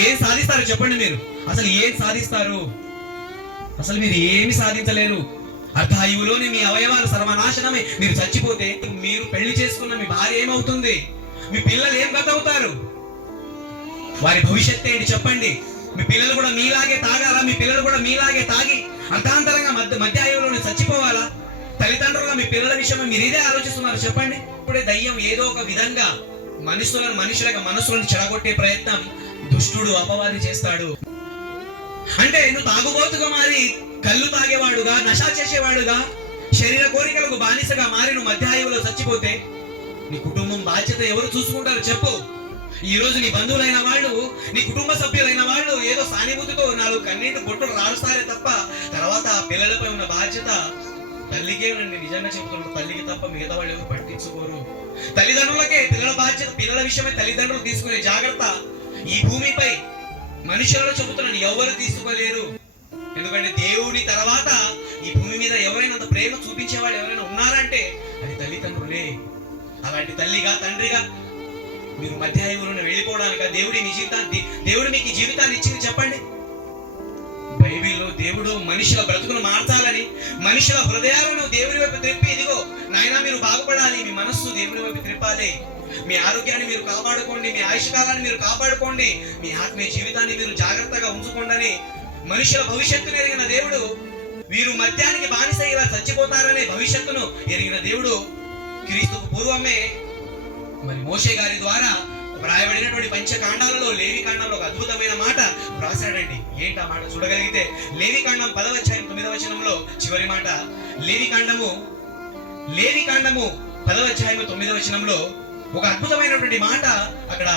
ఏం సాధిస్తారు చెప్పండి? మీరు అసలు ఏం సాధిస్తారు? అసలు మీరు ఏమి సాధించలేరు. అర్ధాయువులోని మీ అవయవాలు సర్వనాశనమే. మీరు చచ్చిపోతే మీరు పెళ్లి చేసుకున్న మీ భార్య ఏమవుతుంది? మీ పిల్లలు ఏం గతవుతారు? వారి భవిష్యత్తు ఏంటి చెప్పండి? మీ పిల్లలు కూడా మీలాగే తాగాలా? మీ పిల్లలు కూడా మీలాగే తాగి అర్థాంతరంగా మధ్యాయువులోనే చచ్చిపోవాలా? తల్లిదండ్రులుగా మీ పిల్లల విషయంలో మీరు ఇదే ఆలోచిస్తున్నారు చెప్పండి? ఇప్పుడే దయ్యం ఏదో ఒక విధంగా మనుషుల మనసులను చెడగొట్టే ప్రయత్నం దుష్టుడు అపవాది చేస్తాడు. అంటే నువ్వు తాగుబోతుగా మారి, కళ్ళు తాగేవాడుగా, నశా చేసేవాడుగా, శరీర కోరికలకు బానిసగా మారి నువ్వు మధ్యాయువులో చచ్చిపోతే నీ కుటుంబం బాధ్యత ఎవరు చూసుకుంటారు చెప్పు? ఈ రోజు నీ బంధువులైన వాళ్ళు, నీ కుటుంబ సభ్యులైన వాళ్ళు ఏదో సానుభూతితో నాలుగు కన్నీటి బొట్టులు రాలుస్తారే తప్ప తర్వాత పిల్లలపై ఉన్న బాధ్యత తల్లికేనండి. నిజంగా చెబుతున్నాడు, తల్లికి తప్ప మిగతా వాళ్ళు ఎవరు పట్టించుకోరు. తల్లిదండ్రులకే పిల్లల బాధ్యత, పిల్లల విషయమే తల్లిదండ్రులు తీసుకునే జాగ్రత్త ఈ భూమిపై మనుషులలో చెబుతున్నాను ఎవరు తీసుకోలేరు. ఎందుకంటే దేవుడి తర్వాత ఈ భూమి మీద ఎవరైనా అంత ప్రేమ చూపించేవాడు ఎవరైనా ఉన్నారంటే అది తల్లిదండ్రులే. అలాంటి తల్లిగా తండ్రిగా మీరు మధ్యాయువులను వెళ్ళిపోవడానికి దేవుడు మీకు ఈ జీవితాన్ని ఇచ్చింది చెప్పండి? బైబిల్లో దేవుడు మనుషుల బ్రతుకును మార్చాలని, మనుషుల హృదయాలను దేవుని వైపు త్రిప్పి, ఇదిగో నాయనా మీరు బాగుపడాలి, మీ మనస్సు దేవుని వైపు త్రిప్పాలి, మీ ఆరోగ్యాన్ని మీరు కాపాడుకోండి, మీ ఆయుష్ కాలాన్ని మీరు కాపాడుకోండి, మీ ఆత్మీయ జీవితాన్ని మీరు జాగ్రత్తగా ఉంచుకోండి. మనుషుల భవిష్యత్తును ఎరిగిన దేవుడు వీరు మద్యానికి బానిస ఇలా చచ్చిపోతారనే భవిష్యత్తును ఎరిగిన దేవుడు క్రీస్తుకు పూర్వమే మరి మోషే గారి ద్వారా వ్రాయబడినటువంటి పంచకాండాలలో లేవి కాండంలో ఒక అద్భుతమైన మాట రాశాడండి. ఏంటి ఆ మాట చూడగలిగితే? లేవి కాండం 10వ అధ్యాయం 9వ వచనంలో చివరి మాట. లేవి కాండము 10వ అధ్యాయం 9వ వచనంలో ఒక అద్భుతమైనటువంటి మాట అక్కడ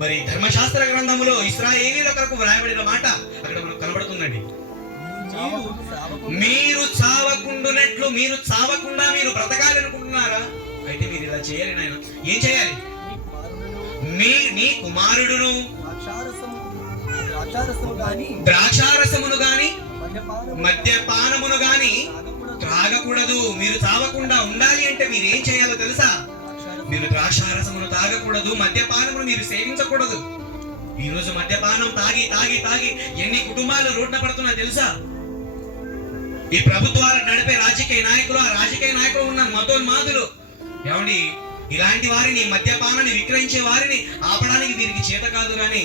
మరి ధర్మశాస్త్ర గ్రంథములో ఇశ్రాయేలీయుల కొరకు వ్రాయబడిన మాట అక్కడ మనకు కనబడుతుందండి. మీరు చావకుండునట్లు, మీరు చావకుండా మీరు బ్రతకాలి అనుకుంటున్నారా? అయితే మీరు ఇలా చేయాలి నాయన. ఏం చేయాలి? నీ కుమారుడును ద్రాక్షారసమును గాని మద్యపానమును గాని త్రాగకూడదు. మీరు చావకుండా ఉండాలి అంటే మీరు ఏం చేయాలో తెలుసా? మీరు ద్రాక్షారసమును తాగకూడదు, మద్యపానమును మీరు సేవించకూడదు. ఈ రోజు మద్యపానం తాగి తాగి తాగి ఎన్ని కుటుంబాలు రోడ్న పడుతున్నా తెలుసా? ఈ ప్రభుత్వాలు నడిపే రాజకీయ నాయకులు, ఆ రాజకీయ నాయకులు ఉన్న మతోన్మాదులు ఏమండి, ఇలాంటి వారిని, మద్యపానాన్ని విక్రయించే వారిని ఆపడానికి వీరికి చేత కాదు. కానీ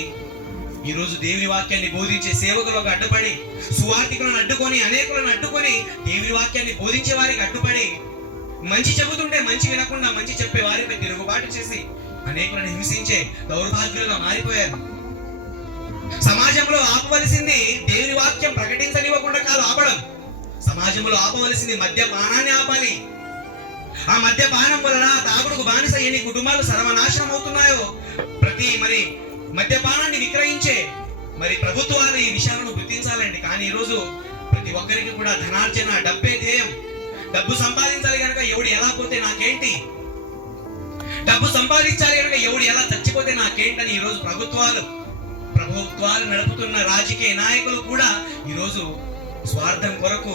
ఈ రోజు దేవుని వాక్యాన్ని బోధించే సేవకులకు అడ్డుపడి, సువార్థికులను అడ్డుకొని, అనేకులను అడ్డుకొని దేవుని వాక్యాన్ని బోధించే వారికి అడ్డుపడి, మంచి చెబుతుంటే మంచి వినకుండా మంచి చెప్పే వారిపై తిరుగుబాటు చేసి అనేకులను హింసించే దౌర్భాగ్యులుగా మారిపోయారు. సమాజంలో ఆపవలసింది దేవుని వాక్యం ప్రకటించనివ్వకుండా కాదు ఆపడం. సమాజంలో ఆపవలసింది మద్యపానాన్ని ఆపాలి. ఆ మద్యపానం వలన తాగుడుకు బానిస ఎన్ని కుటుంబాలు సర్వనాశనం అవుతున్నాయో, మరి మద్యపానాన్ని విక్రయించే మరి ప్రభుత్వాలు ఈ విషయాలను గుర్తించాలండి. కానీ ఈరోజు ప్రతి ఒక్కరికి కూడా ధనార్జన, డబ్బే ధ్యేయం. డబ్బు సంపాదించాలి కనుక ఎవడు ఎలా పోతే నాకేంటి, డబ్బు సంపాదించాలి కనుక ఎవడు ఎలా చచ్చిపోతే నాకేంటని ఈరోజు ప్రభుత్వాలు నడుపుతున్న రాజకీయ నాయకులు కూడా ఈరోజు స్వార్థం కొరకు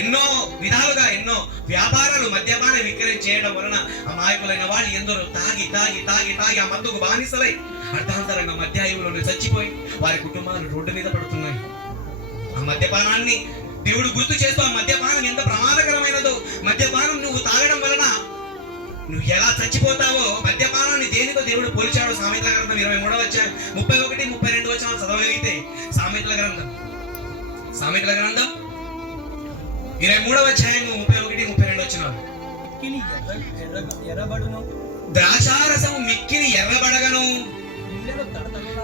ఎన్నో విధాలుగా ఎన్నో వ్యాపారాలు మద్యపాన విక్రయం చేయడం వలన అమాయకులైన వాళ్ళు ఎందరో తాగి తాగి తాగి తాగి ఆ మత్తుకు బానిసలై అర్థాంతరంగా మద్యాయువులోనే చచ్చిపోయి వారి కుటుంబాలు రోడ్డు మీద పడుతున్నాయి. ఆ మద్యపానాన్ని దేవుడు గుర్తు చేస్తూ, ఆ మద్యపానం ఎంత ప్రమాదకరమైనదో, మద్యపానం నువ్వు తాగడం వలన నువ్వు ఎలా చచ్చిపోతావో, మద్యపానాన్ని దేనితో దేవుడు పోల్చాడో సామెతల గ్రంథం 23వ అధ్యాయం 31, 32 వచనాలు చదవగలిగితే, సామెతల గ్రంథం 23వ అధ్యాయం 31, 32 వచనాలు. ద్రాక్షారసము మిక్కిలి ఎర్రబడగను,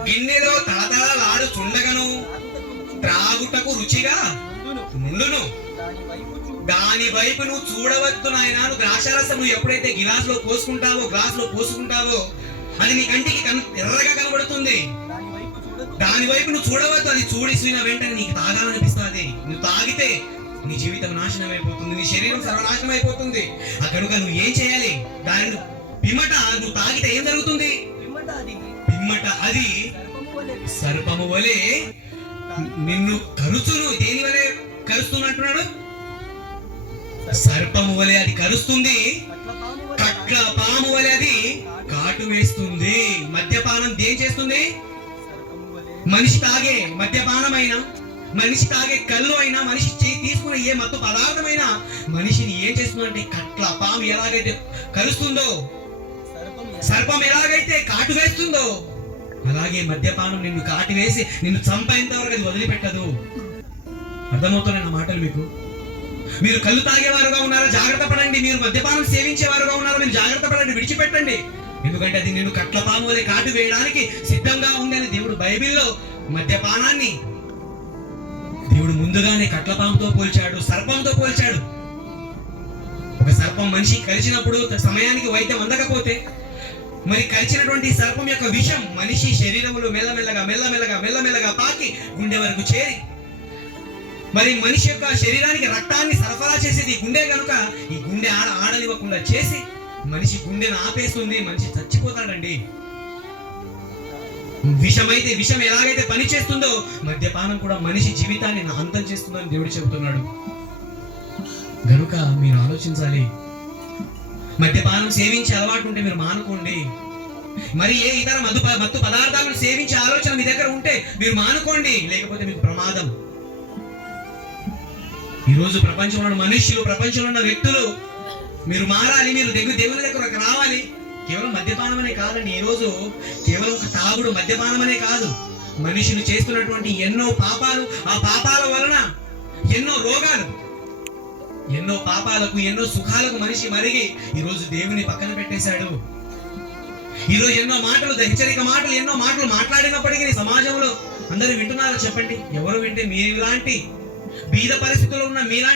గిన్నెలో తళతళలాడు చుండగను, త్రాగుటకు రుచిగా నుండును. దాని వైపు నువ్వు చూడవద్దు నాయన. నువ్వు ద్రాక్షారసం నువ్వు ఎప్పుడైతే గ్లాసులో పోసుకుంటావో అది నీ కంటికి ఎర్రగా కనబడుతుంది. దాని వైపు నువ్వు చూడవద్దు. అది చూసిన వెంటనే నీకు తాగాలనిపిస్తుంది. నువ్వు తాగితే నీ జీవితం నాశనం అయిపోతుంది, నీ శరీరం సర్వనాశనం అయిపోతుంది. కనుక నువ్వు ఏం చేయాలి? దాని పిమ్మట నువ్వు తాగితే ఏం జరుగుతుంది? పిమ్మట అది సర్పము వలె నిన్ను కరుచును. దేని వలె కరుస్తున్నట్టున్నాడు? సర్పము వలె అది కరుస్తుంది, కట్ల పాము వలె అది కాటు వేస్తుంది. మద్యపానం దేం చేస్తుంది? మనిషి తాగే మద్యపానమైన, మనిషి తాగే కళ్ళు అయినా, మనిషి తీసుకునే ఏ మత్తు పదార్థమైనా మనిషిని ఏం చేస్తుందంటే కట్ల పాము ఎలాగైతే కలుస్తుందో, సర్పం ఎలాగైతే కాటు వేస్తుందో, అలాగే మద్యపానం నిన్ను కాటు వేసి నిన్ను చంపేంత వరకు అది వదిలిపెట్టదు. అర్థమవుతున్నాయి నా మాటలు మీకు? మీరు కళ్ళు తాగేవారుగా ఉన్నారా, జాగ్రత్త పడండి. మీరు మద్యపానం సేవించేవారుగా ఉన్నారా, మీరు జాగ్రత్త పడండి, విడిచిపెట్టండి. ఎందుకంటే అది నిన్ను కట్ల పాము వలె కాటు వేయడానికి సిద్ధంగా ఉంది అని దేవుడు బైబిల్లో మద్యపానాన్ని దేవుడు ముందుగానే కట్ల పాముతో పోల్చాడు, సర్పంతో పోల్చాడు. ఒక సర్పం మనిషి కరిచినప్పుడు సమయానికి వైద్యం అందకపోతే మరి కరిచినటువంటి సర్పం యొక్క విషం మనిషి శరీరంలో మెల్లమెల్లగా పాకి గుండె వరకు చేరి మరి మనిషి యొక్క శరీరానికి రక్తాన్ని సరఫరా చేసేది గుండె కనుక ఈ గుండె ఆడనివ్వకుండా చేసి మనిషి గుండెను ఆపేస్తుంది, మనిషి చచ్చిపోతాడండి. విషం ఎలాగైతే పని చేస్తుందో మద్యపానం కూడా మనిషి జీవితాన్ని అంతం చేస్తుందని దేవుడు చెబుతున్నాడు. గనుక మీరు ఆలోచించాలి. మద్యపానం సేవించే అలవాటు ఉంటే మీరు మానుకోండి. మరి ఏ ఇతర మత్తు పదార్థాలను సేవించే ఆలోచన మీ దగ్గర ఉంటే మీరు మానుకోండి, లేకపోతే మీకు ప్రమాదం. ఈరోజు ప్రపంచంలో ఉన్న మనుష్యులు, ప్రపంచంలో ఉన్న వ్యక్తులు మీరు మారాలి, మీరు దేవుని దగ్గరకు రావాలి. కేవలం మద్యపానం అనే కాదండి. ఈరోజు కేవలం ఒక తాగుడు మద్యపానం అనే కాదు, మనుషులు చేస్తున్నటువంటి ఎన్నో పాపాలు, ఆ పాపాల వలన ఎన్నో రోగాలు, ఎన్నో పాపాలకు, ఎన్నో సుఖాలకు మనిషి మరిగి ఈరోజు దేవుని పక్కన పెట్టేశాడు. ఈరోజు ఎన్నో మాటలు, హెచ్చరిక మాటలు, ఎన్నో మాటలు మాట్లాడినప్పటికీ సమాజంలో అందరూ వింటున్నారో చెప్పండి? ఎవరు వింటే మీలాంటి బీద పరిస్థితుల్లో ఉన్న మీలాంటి